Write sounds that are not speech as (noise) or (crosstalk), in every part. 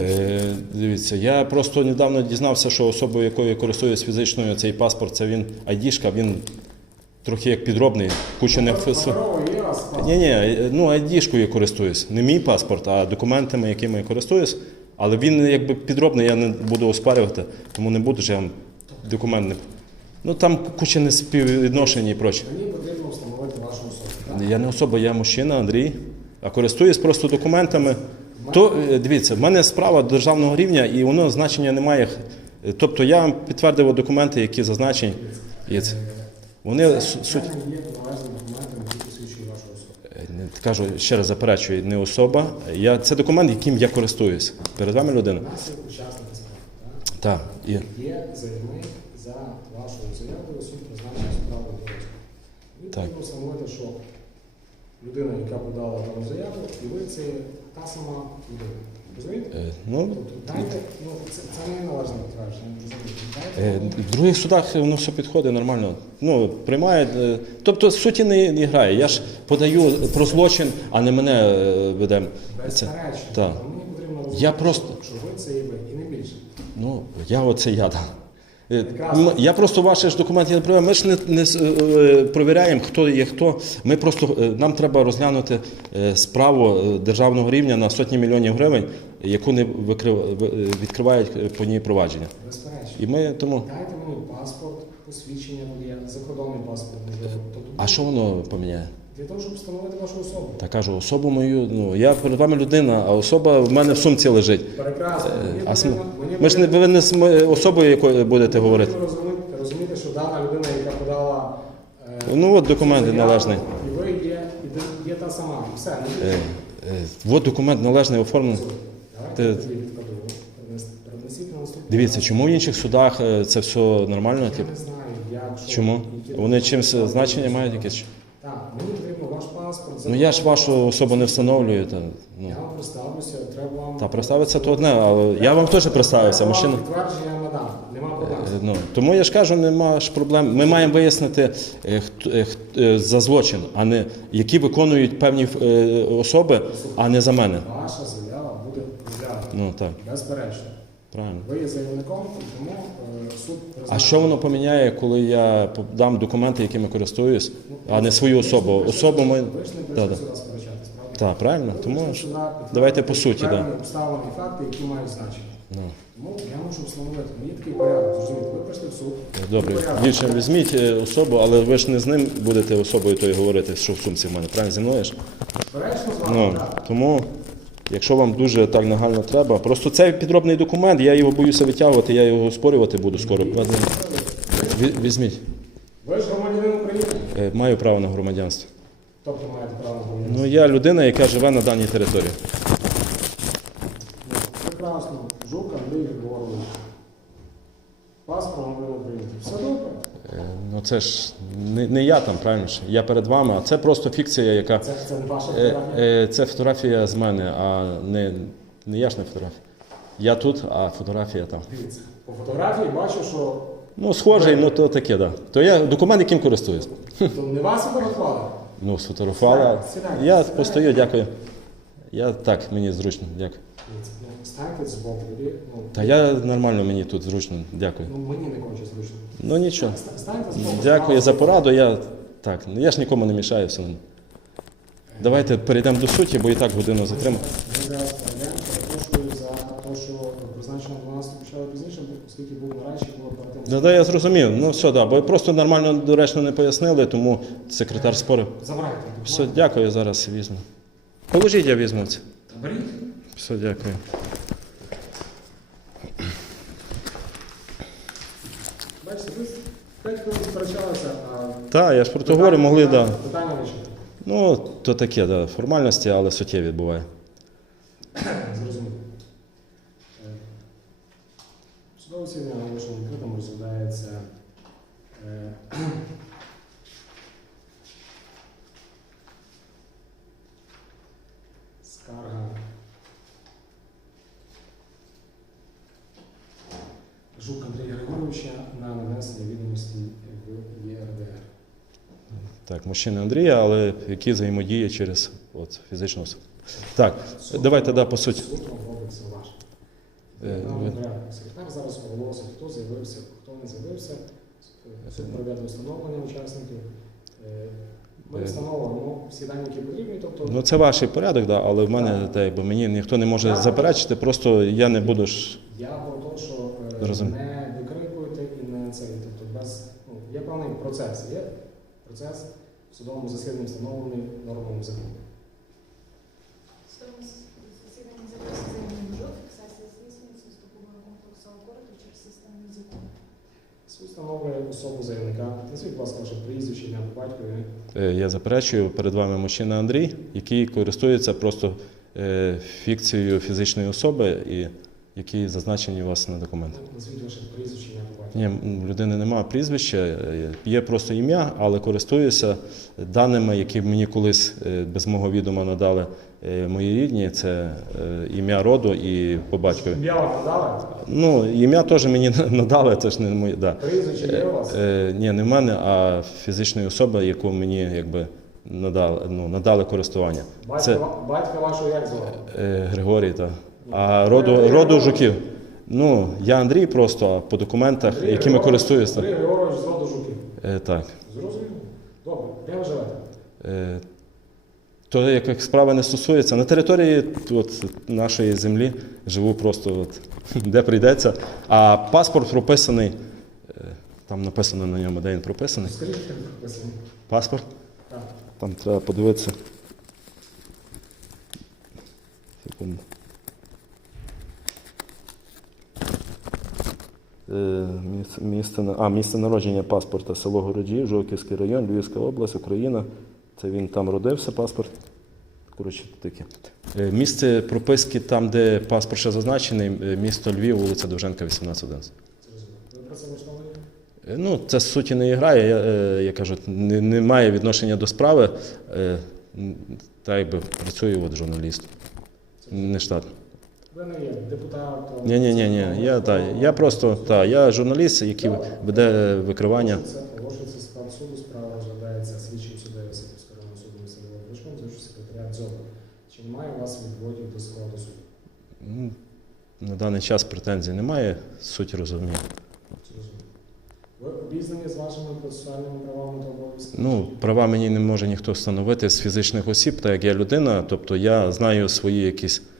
Е, дивіться, я просто недавно дізнався, що особою, якою я користуюсь фізичною, цей паспорт, це він айдішка, він трохи як підробний, куча не. Ні, ні, ну айдішкою я користуюсь. Не мій паспорт, а документами, якими я користуюсь. Але він якби підробний, я не буду оспарювати, тому не буду ж я вам документ не. Ну там куча неспіввідношень і проче. Мені потрібно встановити вашу особу. Я не особа, я мужчина, Андрій, а користуюсь просто документами. То е, дивіться, в мене справа державного рівня і воно значення не має. Тобто я вам підтвердив документи, які зазначені. Це- Вони суть. є. Е, Кажу, ще раз заперечую, не особа. Я, це документ, яким я користуюсь. Перед вами людина. Є. Так. Є заявник за вашою заявою, суд призначив справу. Ви потрібно встановити, що людина, яка подала дану заяву, і ви це та сама людина. Розумієте? е, ну, Тобто дайте, ну це, це не належне розумієте? е, в других судах воно все підходить нормально. Ну, приймають. е, Тобто в суті не, не грає. Я ж подаю про злочин, а не мене е, веде. Це. безперечно. так. Мені потрібно розуміти, Я просто- що ви це є ви, і не більше. Ну, я оце я дав. Е, Я просто ваші ж документи не провів. Ми ж не, не е, е, провіряємо, хто є хто. Ми просто нам треба розглянути справу державного рівня на сотні мільйонів гривень, яку не викрив- відкривають по ній провадження. Безперечно. І ми тому. Дайте мені паспорт, посвідчення водія, закордонний паспорт, А що воно поміняє? Для того, щоб встановити вашу особу. Та кажу, особу мою. Ну я перед вами людина, а особа в мене в сумці лежить. Прекрасно. Е, А см- ми ж не ви не з особою, якою будете говорити. розуміти, розуміти, що дана людина, яка подала е, Ну от документи заяву, належні. І ви є, і є та сама. Все, не Е, е, от документ належний оформлений. Давайте ти- тоді відкладу. Перенес- Перенесіть на наступний. Дивіться, раз. чому в інших судах е, це все нормально? Я Тип? не знаю, як, що, Чому? які Вони чимось значення мають якесь? Мені потрібно ваш паспорт. Ну я ж вашу особу не встановлюю. Та, ну. Я вам представлюся, треба вам... Та представитися то одне, але я вам теж представився, Треба вам. Підтвердження надам, нема проблем. Е, Ну, тому я ж кажу, нема ж проблем. Ми маємо вияснити е, е, е, за злочин, а не які виконують певні е, особи, а не за мене. Ваша заява буде розглянута. Ну так, Безперечно. Правильно. Ви є заявником, тому е, суд А що воно поміняє, коли я дам документи, якими користуюсь, а не свою особу? Особу ми. Да, да. Так, правильно? Ви Тому ж давайте по суті, да. обставини і факти, які мають значення. Ну. Тому я мушу встановити. Ну, Є такий порядок, зрозумієте, ви прийшли в суд. Добре, більше візьміть е, особу, але ви ж не з ним будете особою тою говорити, що в сумці в мене, правильно зі мною ж? Вами, Ну, тому, якщо вам дуже так нагально треба, просто цей підробний документ, я його боюся витягувати, я його оспорювати буду скоро. Візьміть. Ви ж громадянин України, Е, Маю право на громадянство. тобто маєте право на громадянство. Ну, я людина, яка живе на даній території. Прекрасно. Жук Андрій Григорович. Паспорт громадянина України. Все добре. Е, Ну це ж не, не я там, правильно ж? Я перед вами, а це просто фікція, яка. Це, це не ваша Е, фотографія. е, Це фотографія з мене, а не, не я ж не фотографія. Я тут, а фотографія там. Дивіться, по фотографії бачу, що Ну, схожий, ну то таке, да. То я документ, яким користуюсь. то не вас фотографували. Ну, сфотографувала. Я сідайте. постою, дякую. Я так, мені зручно, дякую. Дивіться, ну, з боку. Ну, Та я нормально мені тут зручно, дякую. ну, мені не конче зручно. Ну нічого. Дякую за пораду. Я так, ну, я ж нікому не мішаю все. Давайте перейдемо до суті, бо і так годину затримав. Ми зараз перейдемо. Перепрошую за те, що призначено 12 почали пізніше, оскільки був нарадчик, було перед. Да, да, я зрозумів. Ну все, да, бо просто нормально доречно не пояснили, тому секретар спорив. Забирайте. Все, дякую, зараз візьму. Положіть, я візьму це. Все, дякую. Бачите, ви 5 хвилин сперечалися, а Так, я ж про то говорю, могли, так. Да. Питання вирішити. Ну, то таке, да, формальності, але суттєві буває. (coughs) Зрозуміло. Е, Судове засідання оголошено відкритим розглядається е, скарга Жук Андрія Григоровича на нанесення відомості в ЄРДР. Так, мужчина Андрія, але які взаємодії через от, фізичну особу. Так, давайте да, по суті. Суд вам робить Е, Нам ви- треба. Секретар зараз оголосить, хто з'явився, хто не з'явився. Суд проведе встановлення учасників. Е, Ми Е. встановимо всі дані, які потрібні. Тобто, Ну це ваш порядок, да, але в мене Так. та, якби, мені ніхто не може Так. заперечити, просто я не буду ж. я про те, що е, Розумію. не викрикуйте і не цей. Тобто без, ну, є певний процес. Є процес в судовому засіданні встановлений нормами закону. Судовому засіданні з'явився заявний жов, встановлює особу заявника. Назвіть, будь ласка, ваше прізвище, ім'я батькові. Е, Я заперечую перед вами мужчина Андрій, який користується просто е, фікцією фізичної особи і які зазначені у вас на документах. Назвіть ваше прізвище, ім'я. Ні, в людини немає прізвища, е, є просто ім'я, але користуюся даними, які мені колись е, без мого відома надали е, мої рідні. Це ім'я роду і по батькові. Ім'я вам надали? Ну, ім'я теж мені (laughs) надали, це ж не моє. Да. Прізвище є у вас? Ні, не в мене, а фізичної особи, яку мені якби надали, ну, надали користування. Батька, Це батька вашого як звати? Григорій, та. А роду, роду жуків. Ну, я Андрій просто по документах, Андрій якими Григорович- користуюся. Андрій Григорович з роду жуків. Е, так. Зрозуміло? Добре. Де ви живете? Е, То як як справа не стосується, на території от, нашої землі живу просто от, (laughs) де прийдеться. А паспорт прописаний, е, там написано на ньому, де він прописаний. Скажіть, як прописаний. Паспорт, Так. там треба подивитися. Секунду. Е, міс- Місце, а, місце народження паспорта село Городжі, Жовківський район, Львівська область, Україна. Це він там родився, паспорт. Коротше, таке. Е, Місце прописки там, де паспорт ще зазначений, е, місто Львів, вулиця Довженка, 1811. Ви про це влаштовані? Е, Ну, це суті не грає. Я, е, я кажу, не, не має відношення до справи. Е, Та якби працюю от журналіст. Не. Ви не є депутатом. Ні, ні, ні, ні. Я, та, я просто та, я журналіст, який веде викривання. Це оголошується склад суду, справа розглядається слідчим суддею Сихівського суду Львова Кличком, завжди секретаря Дзьоба. Чи немає у вас відводів до складу суду? На даний час претензій немає, суть розумію. Ви обізнані з вашими процесуальними правами та обов'язками? Ну, права мені не може ніхто встановити з фізичних осіб, так як я людина, тобто я знаю свої якісь е, е,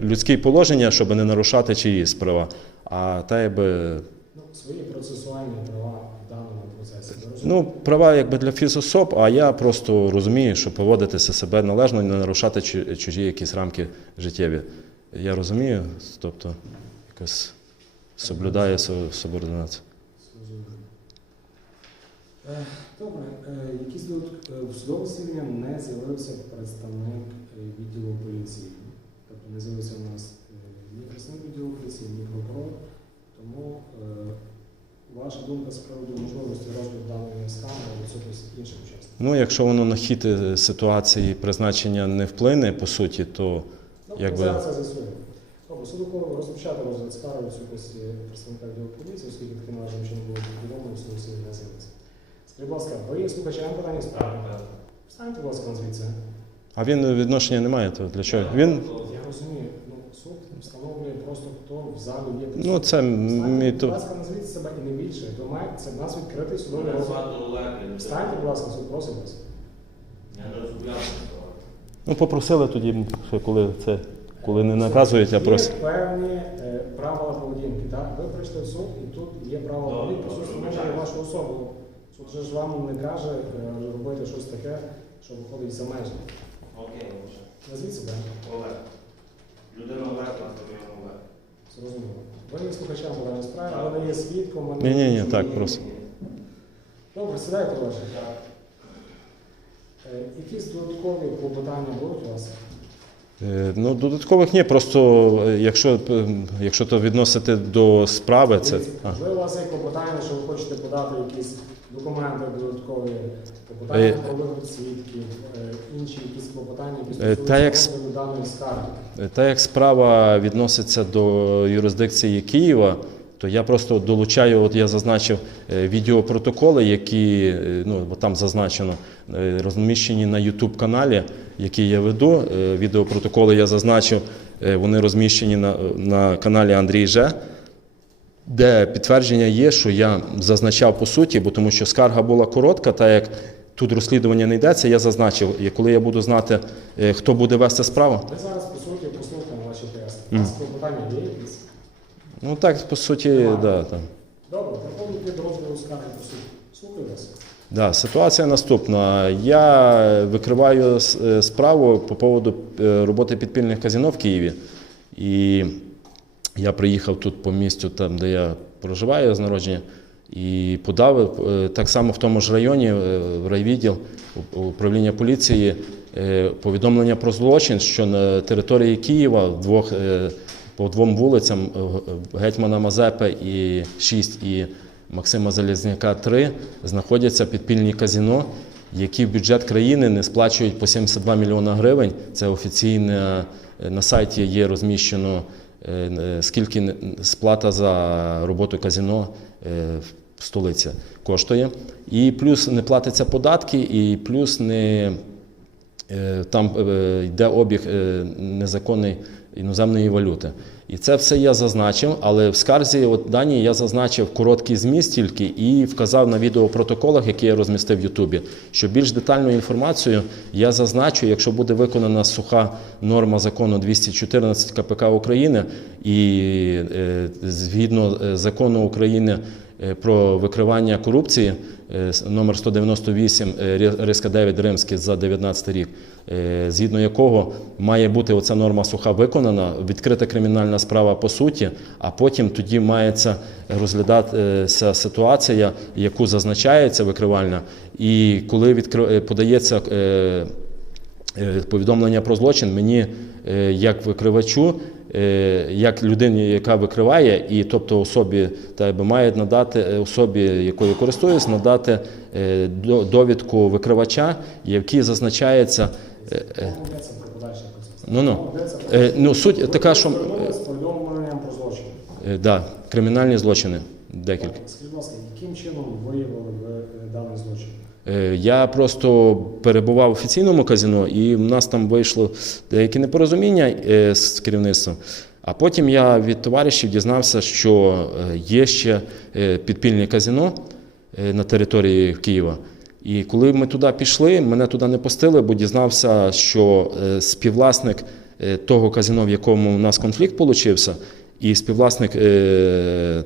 людські положення, щоб не нарушати чиїсь права. А та якби Ну, свої процесуальні права в даному процесі. Ну, права якби для фізособ, а я просто розумію, що поводитися себе належно і не нарушати чужі якісь рамки життєві. Я розумію, тобто якось соблюдає субординацію. Е, Добре, Е, якісь е, в засідання не з'явився представник е, відділу поліції. Тобто не з'явився у нас е, ні представник відділу поліції, ні прокурор. Тому е, ваша думка з приводу можливості розгляду даної справи у відсутності інших учасників. Ну, якщо воно на хід е, ситуації призначення не вплине, по суті, то Ну, Якби- зараз це з'ясуємо. Добре, суд ухвалив розпочати розгляд справи у відсутності представника відділу поліції, оскільки таким належним чином було судове засідання не з'явиться. Скажіть, будь ласка, ви є слухачем питання справи? Встаньте, будь ласка, звідси. А він відношення не має, то для чого? Він Я розумію, ну суд встановлює просто хто в залі є. ну це мій Будь ласка, назвіть себе і не більше. То має це в нас відкритий судовий Мене розгляд. Встаньте, будь ласка, суд просить вас. Я не розумію. Ну попросили тоді, коли це коли не наказують, а просять. Є певні е, правила поведінки. Так? Ви прийшли в суд і тут є правила поведінки, суд встановлює вашу особу. Суд же ж вам не каже е, робити щось таке, що виходить за межі. Окей. Назвіть себе. Олег. Людина Олег, нас тобі Олег. Зрозуміло. Ви є слухачем по даній справі, ви не є свідком. ви не Ні, ні, ні, так просто. Добре, сідайте ваше. Е, Якісь додаткові клопотання будуть у вас? Е, Ну, додаткових ні, просто е, якщо, е, якщо то відносити до справи, це. Дивіться, А. Можливо, у вас є клопотання, що ви хочете подати якісь документи додаткові, клопотання Е, про вигляд свідків, е, інші якісь клопотання, які Е, стосуються даної скарги. Та як справа відноситься до юрисдикції Києва, то я просто долучаю, от я зазначив відеопротоколи, які ну, там зазначено, розміщені на YouTube каналі, який я веду. Відеопротоколи я зазначив, вони розміщені на, на каналі Андрій Же. Де підтвердження є, що я зазначав по суті, бо тому що скарга була коротка, та як тут розслідування не йдеться, я зазначив, і коли я буду знати, е, хто буде вести справу. Ми зараз, по суті, послухаємо ваші пояснення. У вас клопотання є якісь? Ну так, по суті, да, так. Добре, переходимо до розгляду скарги по суті. Слухаю вас. Да, ситуація наступна. Я викриваю е, справу по поводу е, роботи підпільних казино в Києві. І я приїхав тут по місцю, там, де я проживаю з народження, і подав е, так само в тому ж районі, е, в райвідділ управління поліції, е, повідомлення про злочин, що на території Києва двох, по двом вулицям Гетьмана Мазепи і 6 і Максима Залізняка 3 знаходяться підпільні казино, які в бюджет країни не сплачують по 72 мільйона гривень. Це офіційно е, на сайті є розміщено скільки сплата за роботу казино е, столиці коштує. І плюс не платяться податки, і плюс не Е, там е, йде обіг е, незаконної іноземної валюти. І це все я зазначив, але в скарзі от дані я зазначив короткий зміст тільки і вказав на відеопротоколах, які я розмістив в Ютубі, що більш детальну інформацію я зазначу, якщо буде виконана суха норма закону 214 КПК України і е, згідно е, закону України про викривання корупції е, номер 198 е, Риска 9 Римський за 19 рік, е, згідно якого має бути оця норма суха виконана, відкрита кримінальна справа по суті, а потім тоді мається розглядатися ситуація, яку зазначається викривальна, і коли е, подається е, е, повідомлення про злочин мені, е, як викривачу, е, як людині, яка викриває, і тобто особі та би має надати е, особі, якою користуюсь, надати е, до- довідку викривача, в якій зазначається. е, е. Ну, ну. Е, ну, суть така, що- е, Да, кримінальні злочини декілька. Скажіть, будь ласка, яким чином виявили ви е, даний злочин? Е, Я просто перебував в офіційному казино, і в нас там вийшло деякі непорозуміння е, з керівництвом. А потім я від товаришів дізнався, що е, є ще підпільне казино на території Києва. І коли ми туди пішли, мене туди не пустили, бо дізнався, що співвласник того казино, в якому у нас конфлікт получився, і співвласник е,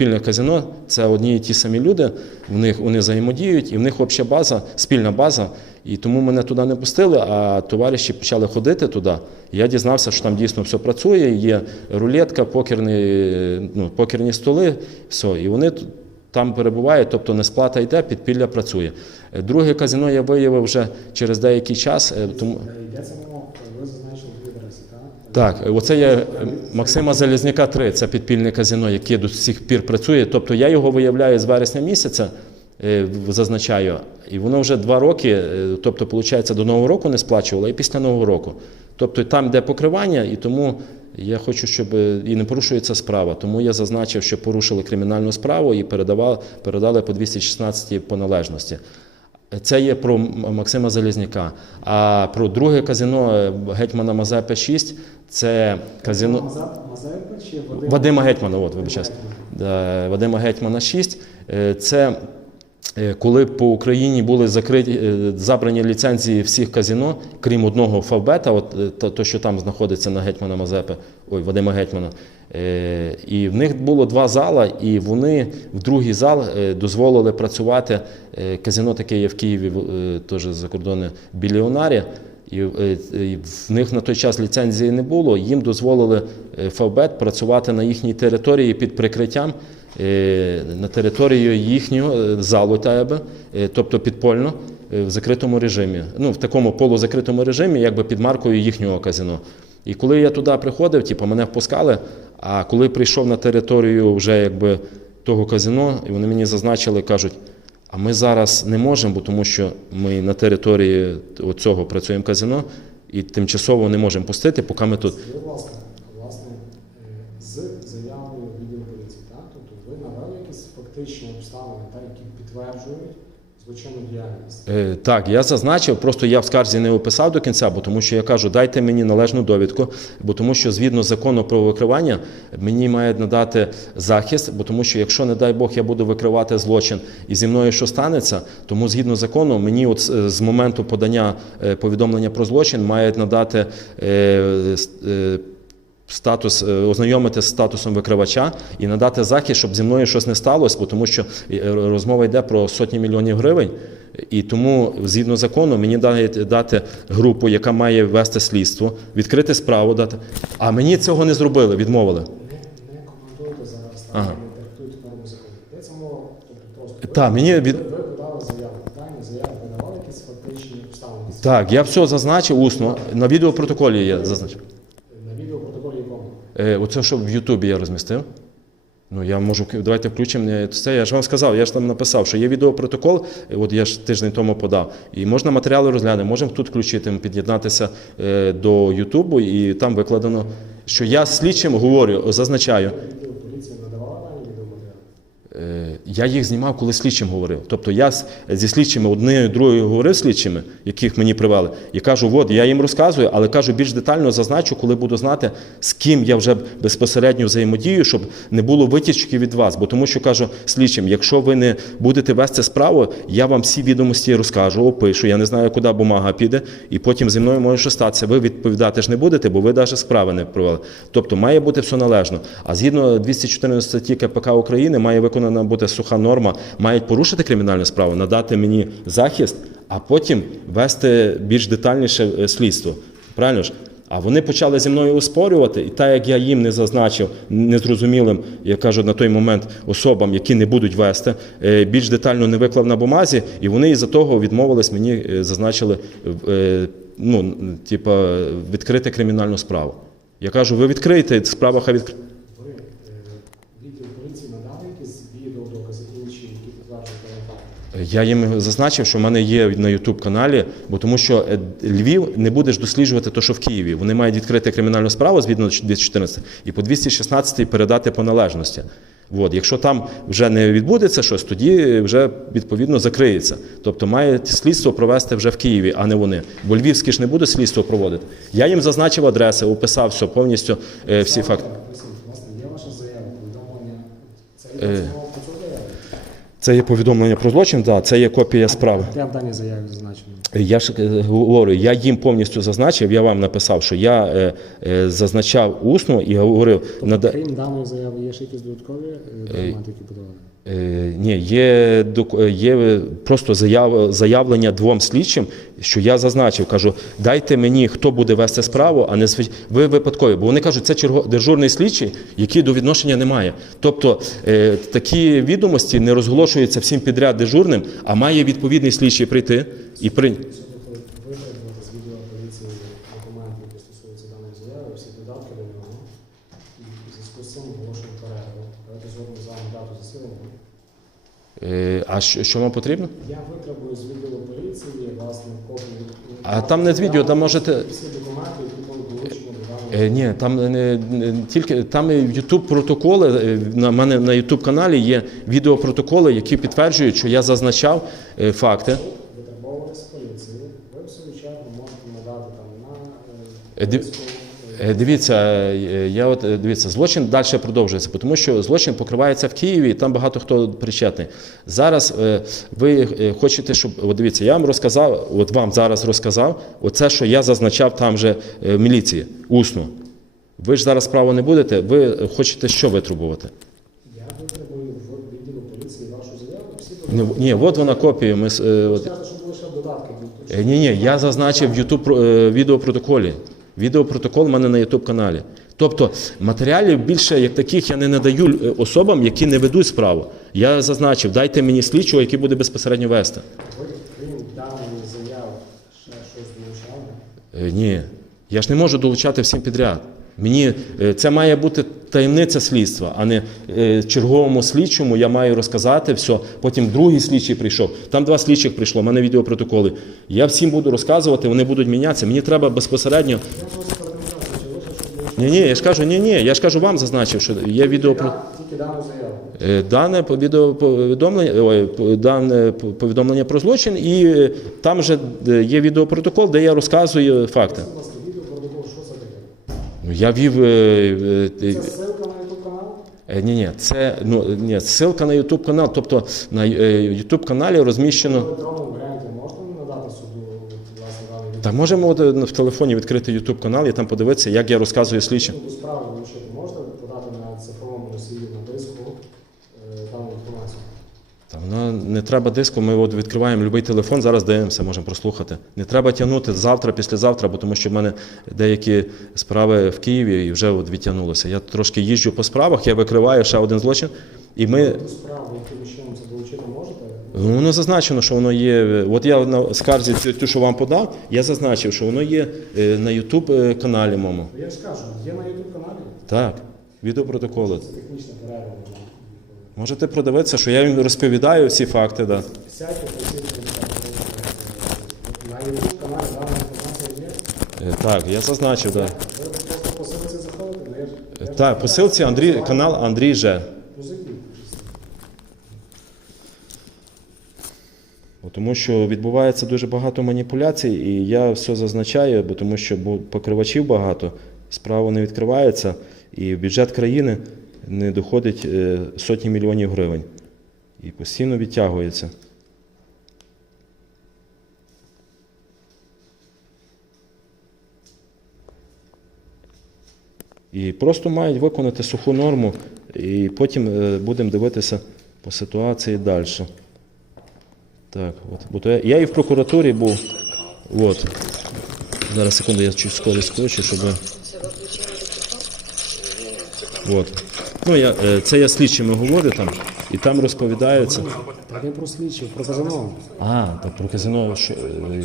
е, казино це одні і ті самі люди. В них вони взаємодіють, і в них обща база, спільна база. І тому мене туди не пустили, а товариші почали ходити туди. Я дізнався, що там дійсно все працює. Є рулетка, покерні, ну, покерні столи, все. І вони там перебувають, тобто несплата йде, підпілля працює. Е, Друге казино я виявив вже через деякий час. Тому Е, Йдеться мова, ви зазначили дві адреси, так? оце є е, Максима Залізняка 3, це підпільне казино, яке до сих пір працює. Тобто я його виявляю з вересня місяця, е, зазначаю, і воно вже два роки, е, тобто, виходить, до Нового року не сплачувало, і після Нового року. Тобто там, де покривання, і тому я хочу, щоб і не порушується справа. Тому я зазначив, що порушили кримінальну справу і передавали, передали по 216 по належності. Це є про Максима Залізняка. А про друге казино е, Гетьмана Мазепи 6 це казино Мазепа Мазепи чи Вадима Вадима Гетьмана, от, вибачаюсь. Вадима Гетьмана 6. Е, Це коли по Україні були закриті, е, забрані ліцензії всіх казино, крім одного Фавбета, от е, то, що там знаходиться на Гетьмана Мазепи, ой, Вадима Гетьмана. Е, І в них було два зала, і вони в другий зал е, дозволили працювати. е, Казино таке є в Києві, е, теж закордонне Біліонарі. І е, в них на той час ліцензії не було. Їм дозволили е, Фавбет працювати на їхній території під прикриттям е, на території їхнього е, залу, е, тобто підпольно е, в закритому режимі. Ну, в такому полузакритому режимі, якби під маркою їхнього казино. І коли я туди приходив, типу, мене впускали. А коли прийшов на територію вже якби того казино, і вони мені зазначили, кажуть. А ми зараз не можемо, бо тому що ми на території цього працюємо казино і тимчасово не можемо пустити, поки ми тут. Скажіть, будь ласка, власне, е, з заявою відділу поліції, так? ви навели якісь фактичні обставини, так, які підтверджують злочинну діяльність. Е, Так, я зазначив, просто я в скарзі не описав до кінця, бо тому що я кажу, дайте мені належну довідку, бо тому що згідно закону про викривання мені мають надати захист, бо тому що якщо, не дай Бог, я буду викривати злочин і зі мною що станеться, тому згідно закону мені от з- з моменту подання е, повідомлення про злочин мають надати е, е, статус, е, ознайомити з статусом викривача і надати захист, щоб зі мною щось не сталося, бо тому що е, розмова йде про сотні мільйонів гривень. І тому, згідно закону, мені дають дати групу, яка має вести слідство, відкрити справу, дати. А мені цього не зробили, відмовили. Не, коментуйте зараз, Ага. не трактуйте норму закону. Йдеться мова, тобто просто Так, мені від- ви, ви подали заяву, питання, заяву ви давали якісь фактичні обставини. Так, я все зазначив усно. На відеопротоколі я зазначив. Е, оце, що в Ютубі я розмістив. Ну, я можу давайте включимо е, це. Я ж вам сказав, я ж там написав, що є відеопротокол, е, от я ж тиждень тому подав. І можна матеріали розглянути, можемо тут включити, під'єднатися до Ютубу, і там викладено, що я слідчим говорю, зазначаю. Відділ поліції надавала дані відеоматеріали? Е, Я їх знімав, коли слідчим говорив. Тобто я зі слідчими одною, другою говорив слідчими, яких мені привели, і кажу, от я їм розказую, але кажу більш детально зазначу, коли буду знати, з ким я вже безпосередньо взаємодію, щоб не було витічки від вас. Бо тому що кажу слідчим, якщо ви не будете вести справу, я вам всі відомості розкажу, опишу. Я не знаю, куди бумага піде, і потім зі мною може статися. Ви відповідати ж не будете, бо ви навіть справи не провели. Тобто має бути все належно. А згідно 214 статті КПК України має виконана бути суха норма, мають порушити кримінальну справу, надати мені захист, а потім вести більш детальніше е, слідство. Правильно ж? А вони почали зі мною оспорювати, і так як я їм не зазначив незрозумілим, я кажу на той момент особам, які не будуть вести, е, більш детально не виклав на бумазі, і вони із-за того відмовились, мені е, зазначили ну, типа, відкрити кримінальну справу. Я кажу, ви відкрийте, справа хай відкриє. Ви е, відділ поліції надали якісь відеодокази інші, які підтверджують даний факт? Я їм зазначив, що в мене є на youtube каналі, бо тому що е, Львів не будеш досліджувати те, що в Києві. Вони мають відкрити кримінальну справу згідно 214 і по 216 передати по належності. От, якщо там вже не відбудеться щось, тоді вже відповідно закриється. Тобто має слідство провести вже в Києві, а не вони. Бо Львівські ж не буде слідство проводити. Я їм зазначив адреси, описав все повністю е, всі факти. Власне, є ваша заява, повідомлення. Це Е. йде мова про цю заяву? Це є повідомлення про злочин, да, це є копія справи. Я в даній заяві зазначено. Я ж е, говорю, я їм повністю зазначив, я вам написав, що я е, е, зазначав усно і говорив, нада... Крім даної заяви, є ще якісь додаткові е, документи, які подавали? Е, ні, є, е, є просто заяв, заявлення двом слідчим, що я зазначив, кажу, дайте мені, хто буде вести справу, а не свій- ви випадкові. Бо вони кажуть, це черго... дежурний слідчий, який до відношення не має. Тобто е, такі відомості не розголошуються всім підряд дежурним, а має відповідний слідчий прийти і прийняти. Витребувати з відео поліції документи, які стосуються даної заяви, всі додатки до нього. І в зв'язку з цим оголошую перерву. Давайте зробимо з вами дату засідання. Е, А що, що вам потрібно? Я витребую з відділу поліції, власне, копію. А там не з відео, там можете- документи, які долучені до Е, ні, там не, не тільки там YouTube протоколи. е, На мене на YouTube каналі є відеопротоколи, які підтверджують, що я зазначав е, факти. витребовувати з поліції. Ви в свою чергу можете надати там на Е, див- е, Е, Дивіться, е, я от е, дивіться, злочин далі продовжується, тому що злочин покривається в Києві, і там багато хто причетний. Зараз е, ви е, хочете, щоб от дивіться, я вам розказав, от вам зараз розказав, оце, що я зазначав там же е, в міліції, усно. Ви ж зараз справу не будете, ви хочете що витребувати? Я витребую в відділу поліції вашу заяву. Всі Ні, ні, от вона копія. Ми, е, от, Е, Ні, ні, я зазначив в YouTube е, відеопротоколі. Відеопротокол в мене на YouTube каналі. Тобто матеріалів більше як таких я не надаю е, особам, які не ведуть справу. Я зазначив, дайте мені слідчого, який буде безпосередньо вести. Е, Ні, я ж не можу долучати всім підряд. Мені е, це має бути таємниця слідства, а не е, черговому слідчому я маю розказати все. Потім другий слідчий прийшов. Там два слідчих прийшло, в мене відеопротоколи. Я всім буду розказувати, вони будуть мінятися. Мені треба безпосередньо. Ні, ні, я ж кажу, ні, ні, я ж кажу, вам зазначив, що є відео. Е, Дане відеоповідомлення, ой, дане повідомлення про злочин, і е, там же е, є відеопротокол, де я розказую факти. Будь ласка, відео протокол, що це таке? Ну, Я вів. е, е, Це ссылка на YouTube канал? Е, Ні, ні, це ну ні, ссылка на YouTube канал. Тобто на е, YouTube каналі В розміщено. електронному варіанті можна надати суду власне дані? Та можемо е, в телефоні відкрити YouTube канал і там подивитися, як я розказую слідчим. До справи долучити можна подати на цифровому носії на диску е, дану інформацію? Воно не треба диску. Ми от відкриваємо будь-який телефон, зараз дивимося, можемо прослухати. Не треба тягнути завтра, післязавтра, бо тому що в мене деякі справи в Києві і вже от відтягнулися. Я трошки їжджу по справах, я викриваю ще один злочин, і ми. Справу, яким чином це долучити можете? Ну, Воно зазначено, що воно є. От я на скарзі цю, ту, що вам подав, я зазначив, що воно є е, на YouTube каналі моєму. Ну, Я ж кажу, є на YouTube каналі. Так, відеопротоколи. Це технічна перерва. Можете продивитися, що я їм розповідаю всі факти. Да. Е, Так, я зазначив, так. Я Так, по ссылці Андрій, канал Андрій Же. Тому що відбувається дуже багато маніпуляцій, і я все зазначаю, тому що покривачів багато, справа не відкривається, і бюджет країни не доходить е, сотні мільйонів гривень. І постійно відтягується. І просто мають виконати суху норму, і потім е, будемо дивитися по ситуації далі. Так, от. Бо то я, я і в прокуратурі був. От. Зараз секунду, я чуть скоро скочу, щоб. От. Ну, я, е, це я слідчими говорю там, і там розповідається. Та не про слідчі, про казино. А, так про казино. Що, е,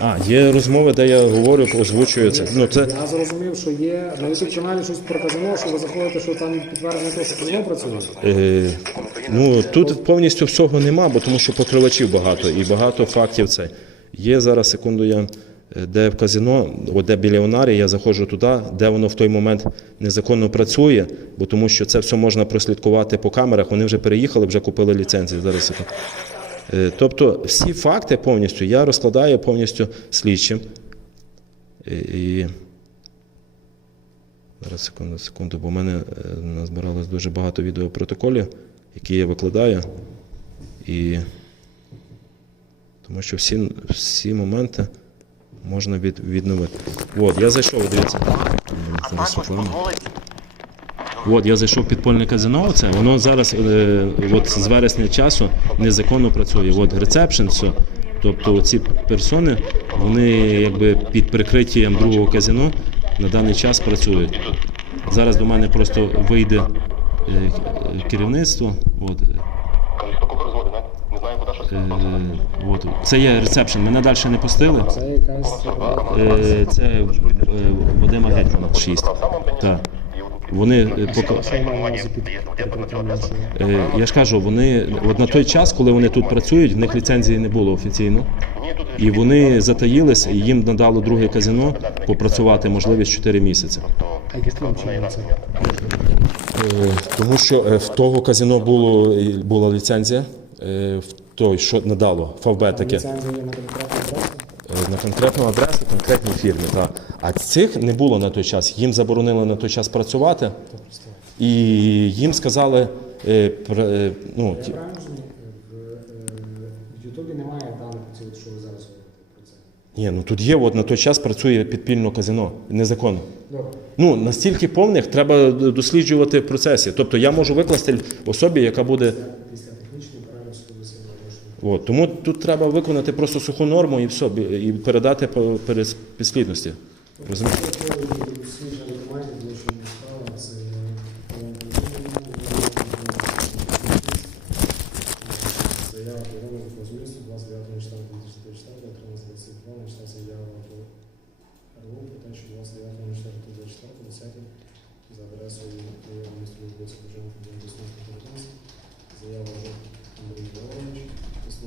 а, є розмови, де я говорю, озвучую це. Ну, це Я зрозумів, що є на YouTube каналі щось про казино, що ви заходите, що там підтвердження того, що казино працює. Е, ну, тут повністю всього нема, бо тому що покривачів багато і багато фактів це. Є зараз, секунду, я де в казино, де біля я заходжу туди, де воно в той момент незаконно працює, бо тому що це все можна прослідкувати по камерах. Вони вже переїхали, вже купили ліцензію. Зараз. Е, Тобто всі факти повністю я розкладаю повністю слідчим. І, і... Зараз секунду, секунду, бо в мене е, назбиралось дуже багато відеопротоколів, які я викладаю. І тому що всі, всі моменти можна від, відновити. От, я зайшов, дивіться. Зараз секунду. От, я зайшов в підпольне казино, це воно зараз е, от з вересня часу незаконно працює. От рецепшн, все. Тобто ці персони, вони якби під прикриттям другого казино на даний час працюють. Зараз до мене просто вийде е, керівництво. От, Не знаю, куди щось. е, от. Це є рецепшн. Мене далі не пустили. Це якась Е, це е, Вадима Гетьмана 6. Так. Вони е, поки. я. Е, ж кажу, вони от на той час, коли вони тут працюють, в них ліцензії не було офіційно. І вони затаїлись, і їм надало друге казино попрацювати можливість 4 місяці. А яким чином це? Е, Тому що е, в того казино було, була ліцензія, е, в той, що надало, ФВБ таке. Ліцензія є на конкретну адресу? Е, На конкретну адресу, конкретній фірмі. Так. А цих не було на той час. Їм заборонили на той час працювати, і їм сказали, е, е, ну, Я ті- правильно розумію? В, е, Ютубі немає даних що ви зараз говорите про це. ні, ну тут є, от на той час працює підпільно казино, незаконно. Добре. Ну, настільки повних треба досліджувати в процесі. Тобто я можу викласти особі, яка буде. Після технічної перерви суду сильно можна. От, тому тут треба виконати просто суху норму і все, і передати по переслідності. Розумієте?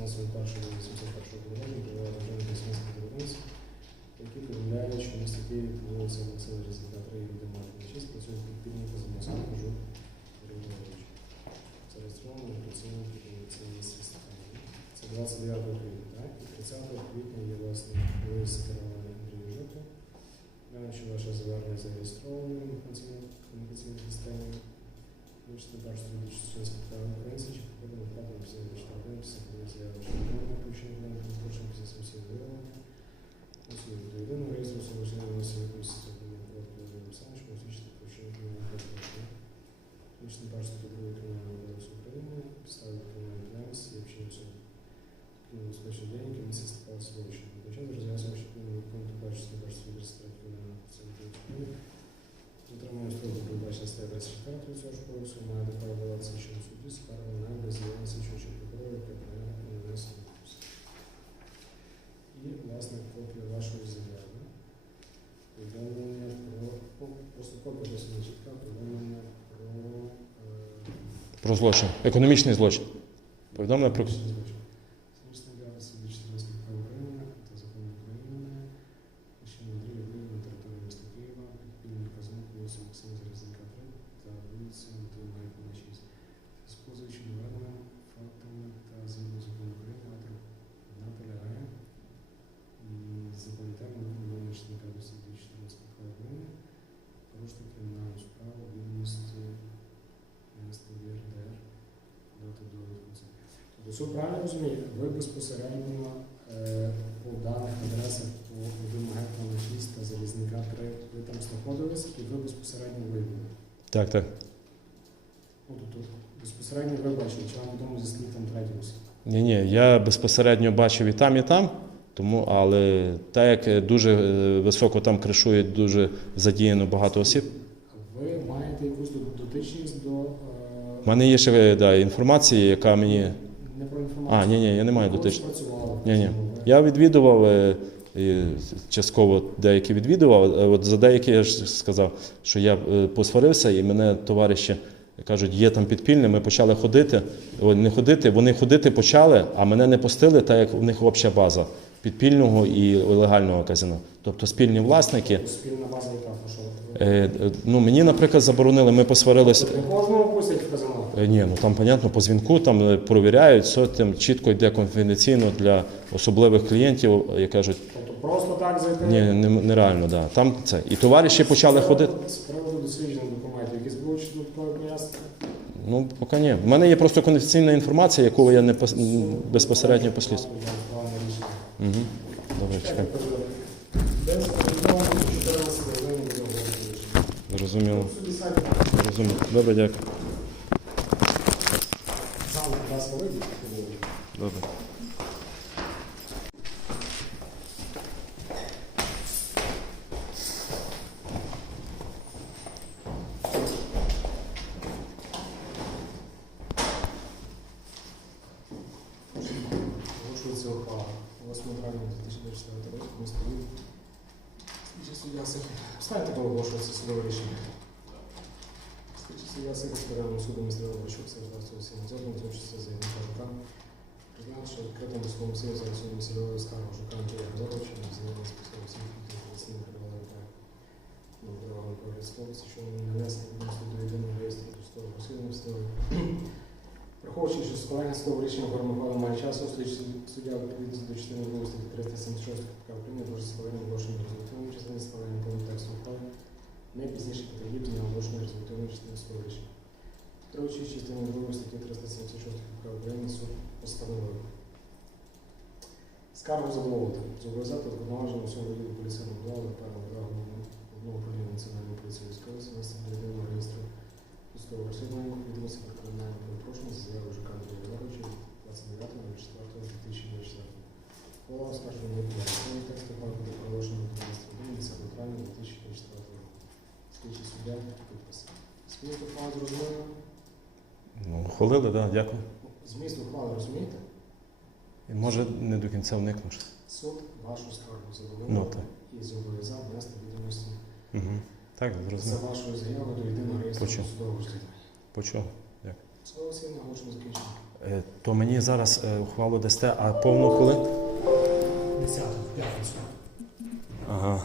18.01.81 року, права державного підприємства «Телекомс», які повідомляють, що в місті Києві вулиця Максима Різака 3 від 6 працює підпільник за Москву Жук Григорович. електронної операційної комунікаційної системи. Це 29 квітня, так? І 30 квітня є власне лист керований Андрію Жуку. Глянувши ваше звернення зареєстроване в інформаційній комунікаційній системі. Можете бачити більше щось питання українці, чи походимо вкладом все вичитав виписи, коли заяви, що не включені в мене творчим після самостійного виявлення. Усі до єдиного реєстру самостійного виносили комісії з одним кодом написання, що освічити включення кримінального кодексу. Можете бачити до другої кримінального кодексу України, підстави кримінальної діяльності, і вчинення особи. Таким безпечні дії, які місяць стали злочин. Водночас роз'яснюємо, що кримінальний виконувати бачити бачити реєстрацію кримінального процесу України. Дотримання строку передбачення стаття 34 цього ж кодексу має до права давати слідчому суді скаргу на бездіяльність слідчого чи прокурора, яка прийняла і нанесена відпустку. І, власне, копія вашої заяви. Повідомлення про... ну, Просто копія досить не чітка, повідомлення про... е, Про злочин. Економічний злочин. Повідомлення про Смішна заява собі 14 КП України та закону України. Ще Андрій Львів на території міста Києва, підпільний казанок вулицю Максима Залізника 3 та вулицю Матвія Маркова 6. З позовичем наведеним фактами та згідно закону України автор наполягає м, за політарним виконанням штатника до судді 14 КП України порушити кримінальну справу від місті міста ЄРДР дати довідку це. Тобто, суд правильно розуміє, ви безпосередньо е, по даних адресах по Вадима Гетмана 6 та Залізника 3, ви там знаходились і ви безпосередньо виявили. Так, так. Ну, тобто, безпосередньо ви бачили, чи вам відомо зі скільки там третій. Ні, ні, я безпосередньо бачив і там, і там. Тому, але так як дуже е, високо там кришують, дуже задіяно багато осіб. Ви маєте якусь дотичність до. У мене є ще е, да, інформація, яка мені. Не про інформацію. А, ні, ні, я не маю в Ні, ні. Я відвідував е, частково деякі відвідував. Е, От за деякі я ж сказав, що я посварився, і мене товариші кажуть, є там підпільне. Ми почали ходити. Не ходити, вони ходити почали, а мене не пустили, так як в них обща база підпільного і легального казино. Тобто спільні власники. Спільна база яка е, Ну, мені, наприклад, заборонили, ми посварилися. Не кожного пустять в казино. Е, Ні, ну там, понятно, по дзвінку там е, провіряють, все там чітко йде конфіденційно для особливих клієнтів, як кажуть, Тобто просто так зайти. ні, не- нереально, да. Там це. І товариші почали ходити. З приводу дослідження документів, якісь були чи додаткові пояснення? Ну, поки ні. У мене є просто конфіденційна інформація, яку я не пос- м, безпосередньо послідствую. Угу. Добре, чекай. Десь орієнтовно 14 хвилин буде оголошено. Зрозуміло. Зрозуміло. Добре, дякую. зал, будь ласка, вийдіть. Добре. Оголошується ухвала. 8 травня 2024 року місто Львів. Слідчий суддя Сихов. Знаєте, коли оголошується судове рішення? Слідчий суддя Сихов Федерального суду міста 27 зерна, в тому числі заявника Жука, признавши відкритому судовому силі за судом сільової скарги Жука Андрія Григоровича, на зміни способом всіх інформаційних перевалення на державному що вони нанесли відносно до єдиного реєстру досудового розслідування встановлення. Враховуючи, що складання судового рішення формування має часу, слідчий суддя відповідно до частини 2 статті 376 КПК України може складання оголошення результативної частини складання повного тексту ухвали не пізніше з дня оголошення результативної частини судового рішення. Керуючи частини 2 статті 376 КПК України суд постановив скаргу задоволити, зобов'язати повноваження особи відділу поліційного влади дорогу одного управління Національної поліції військової до єдиного реєстру судового розслідування відомості про кримінальне правопорушення за Жука Андрія Євгеновича 29.04.2024. Голова оскарження не була. Повний текст ухвали буде проголошено до 12 години 10 травня 2024 року. Слідчий суддя підпис. Зміст ухвали зрозуміло? Ну, хвалили, так, да, дякую. Зміст ухвали розумієте? І може не до кінця вникнеш. Суд вашу скаргу Ну, так. і зобов'язав внести відомості Угу. Так, за зрозуміло. вашою заявою до єдиного реєстру Почув. судового розслідування. Почув. Слово всім наголошено закінчено. Е, То мені зараз е, ухвалу дасте, а повну коли? 10 в п'ятницю. Ага.